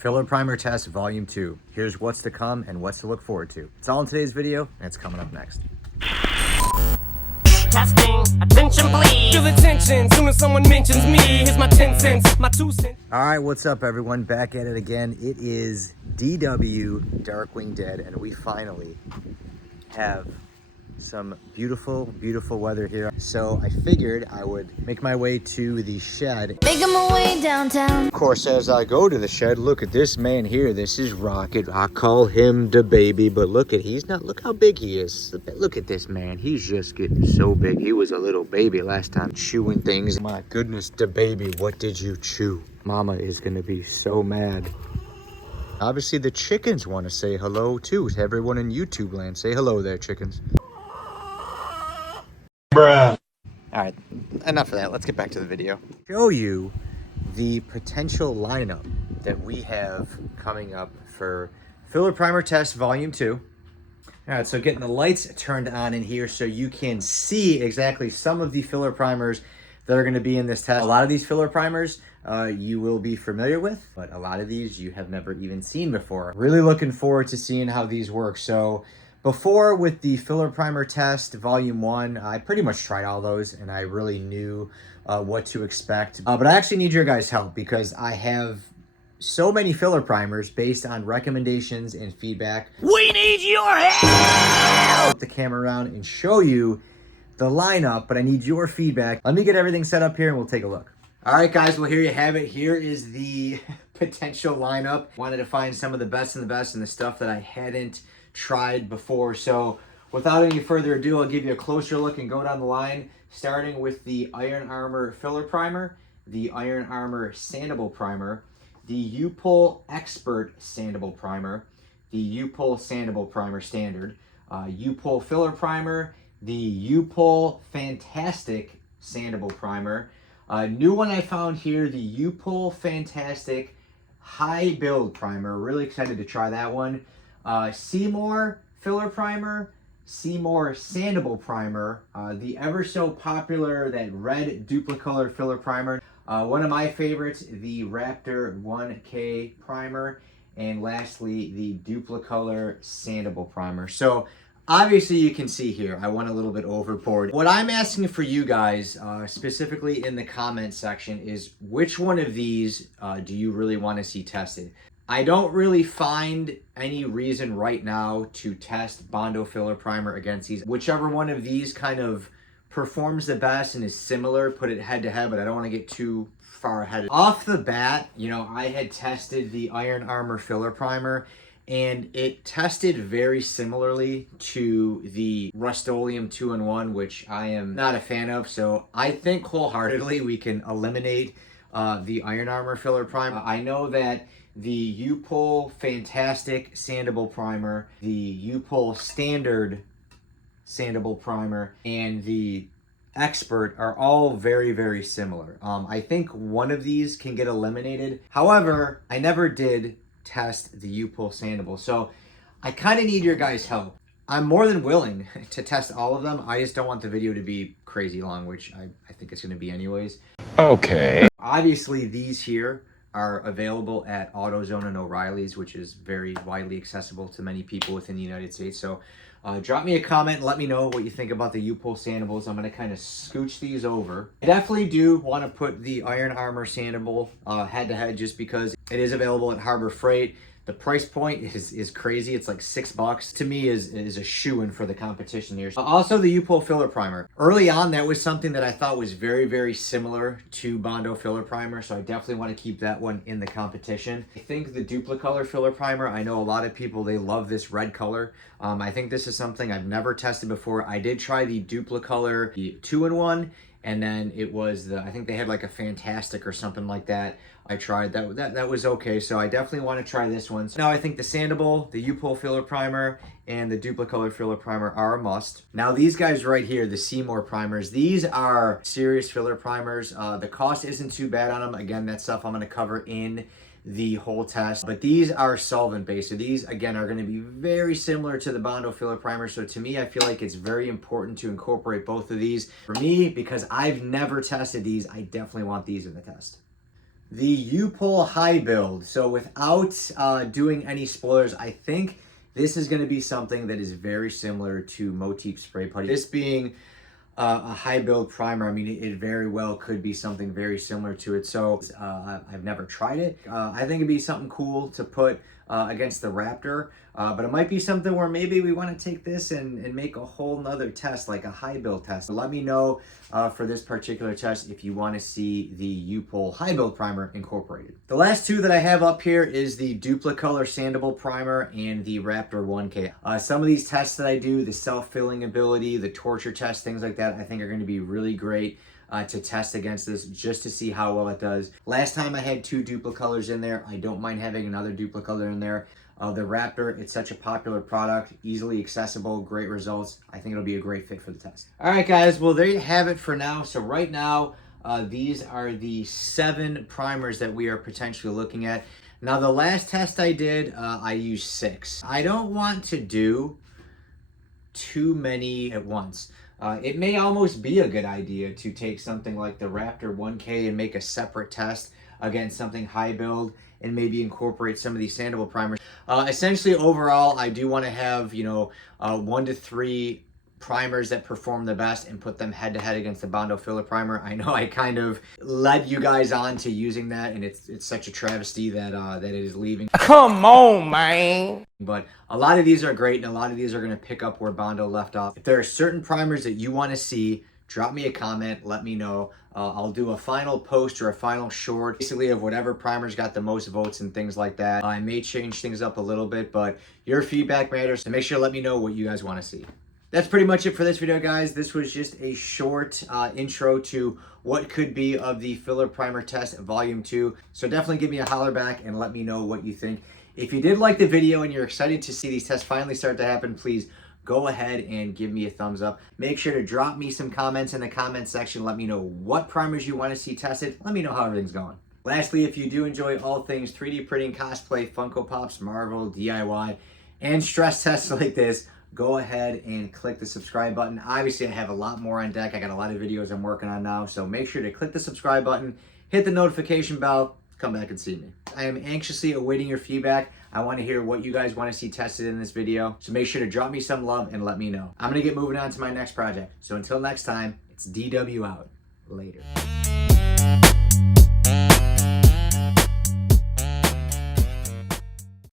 Filler Primer Test Volume 2. Here's what's to come and what's to look forward to. It's all in today's video, and it's coming up next. Testing, attention please. Feel the tension, soon as someone mentions me. Here's my 10 cents, my 2 cents. All right, what's up everyone? Back at it again. It is DW Darkwing Dead, and we finally have some beautiful, beautiful weather here. So I figured I would make my way to the shed. Making my way downtown. Of course, as I go to the shed, look at this man here. This is Rocket. I call him the baby, but look how big he is. Look at this man. He's just getting so big. He was a little baby last time chewing things. My goodness, the baby, what did you chew? Mama is gonna be so mad. Obviously, the chickens want to say hello too. To everyone in YouTube land, say hello there, chickens. Bruh. All right, enough of that. Let's get back to the video. Show you the potential lineup that we have coming up for Filler Primer Test Volume 2. All right, so getting the lights turned on in here so you can see exactly some of the filler primers that are going to be in this test. A lot of these filler primers you will be familiar with, but a lot of these you have never even seen before. Really looking forward to seeing how these work. So before, with the Filler Primer Test Volume 1, I pretty much tried all those and I really knew what to expect. But I actually need your guys' help because I have so many filler primers based on recommendations and feedback. We need your help! Put the camera around and show you the lineup, but I need your feedback. Let me get everything set up here and we'll take a look. All right, guys, well, here you have it. Here is the potential lineup. Wanted to find some of the best and the stuff that I hadn't tried before. So without any further ado, I'll give you a closer look and go down the line, starting with the Iron Armor Filler Primer, the Iron Armor Sandable Primer, the Upol Expert Sandable Primer, the Upol Sandable Primer Standard, Upol Filler Primer, the Upol Fantastic Sandable Primer, new one I found here, the Upol Fantastic High Build Primer. Really excited to try that one. Seymour Filler Primer, Seymour Sandable Primer, the ever so popular, that red Duplicolor Filler Primer, one of my favorites, the Raptor 1K Primer, and lastly, the Duplicolor Sandable Primer. So obviously you can see here, I went a little bit overboard. What I'm asking for you guys, specifically in the comment section, is which one of these do you really want to see tested? I don't really find any reason right now to test Bondo Filler Primer against these. Whichever one of these kind of performs the best and is similar, put it head to head, but I don't want to get too far ahead. Off the bat, you know, I had tested the Iron Armor Filler Primer and it tested very similarly to the Rust-Oleum 2-in-1, which I am not a fan of. So I think wholeheartedly we can eliminate the Iron Armor Filler Primer. I know that the Upol Fantastic Sandable Primer, the Upol Standard Sandable Primer, and the Expert are all very, very similar. I think one of these can get eliminated. However, I never did test the Upol Sandable, so I kind of need your guys' help. I'm more than willing to test all of them. I just don't want the video to be crazy long, which I think it's going to be anyways. Okay. Obviously, these here are available at AutoZone and O'Reilly's, which is very widely accessible to many people within the United States. So drop me a comment and let me know what you think about the Upol Sandables. I'm going to kind of scooch these over. I definitely do want to put the Iron Armor Sandable head to head just because it is available at Harbor Freight. The price point is crazy. It's like $6. To me, is a shoo-in for the competition here. Also, the Upol Filler Primer. Early on, that was something that I thought was very, very similar to Bondo Filler Primer, so I definitely want to keep that one in the competition. I think the Duplicolor Filler Primer, I know a lot of people, they love this red color. I think this is something I've never tested before. I did try the Duplicolor, the 2-in-1, and then it was the, I think they had like a Fantastic or something like that. I tried that was okay, so I definitely want to try this one. So now I think the Sandable, the Upol Filler Primer, and the Duplicolor Filler Primer are a must. Now these guys right here, the Seymour primers, these are serious filler primers. The cost isn't too bad on them. Again, that stuff I'm going to cover in the whole test, but these are solvent based. So these again are going to be very similar to the Bondo Filler Primer. So to me, I feel like it's very important to incorporate both of these. For me, because I've never tested these, I definitely want these in the test. the Upol high build. So without doing any spoilers, I think this is going to be something that is very similar to Motif Spray Putty. This being a high build primer, I mean, it very well could be something very similar to it. So I've never tried it. I think it'd be something cool to put against the Raptor, but it might be something where maybe we want to take this and make a whole nother test, like a high build test. So let me know for this particular test if you want to see the Upol high build primer incorporated. The last two that I have up here is the Duplicolor Sandable Primer and the Raptor 1K. Some of these tests that I do, the self-filling ability, the torture test, things like that, I think are going to be really great to test against this, just to see how well it does. Last time I had 2 Duplicolors in there. I don't mind having another Duplicolor in there. The Raptor, it's such a popular product, easily accessible, great results. I think it'll be a great fit for the test. All right, guys, well, there you have it for now. So right now, these are the 7 primers that we are potentially looking at. Now, the last test I did, I used 6. I don't want to do too many at once. It may almost be a good idea to take something like the Raptor 1K and make a separate test against something high build and maybe incorporate some of these sandable primers. Essentially, overall, I do want to have, 1 to 3 primers that perform the best and put them head to head against the Bondo filler primer. I know I kind of led you guys on to using that, and it's such a travesty that that it is leaving. Come on, man. But a lot of these are great, and a lot of these are going to pick up where Bondo left off. If there are certain primers that you want to see, drop me a comment, let me know. I'll do a final post or a final short, basically of whatever primers got the most votes and things like that. I may change things up a little bit, but your feedback matters, so make sure to let me know what you guys want to see. That's pretty much it for this video, guys. This was just a short intro to what could be of the filler primer test volume 2. So definitely give me a holler back and let me know what you think. If you did like the video and you're excited to see these tests finally start to happen, please go ahead and give me a thumbs up. Make sure to drop me some comments in the comment section. Let me know what primers you want to see tested. Let me know how everything's going. Lastly, if you do enjoy all things 3D printing, cosplay, Funko Pops, Marvel, DIY, and stress tests like this, go ahead and click the subscribe button. Obviously, I have a lot more on deck. I got a lot of videos I'm working on now, so make sure to click the subscribe button, hit the notification bell, come back and see me. I am anxiously awaiting your feedback. I want to hear what you guys want to see tested in this video, so make sure to drop me some love and let me know. I'm going to get moving on to my next project. So until next time, it's DW out. Later.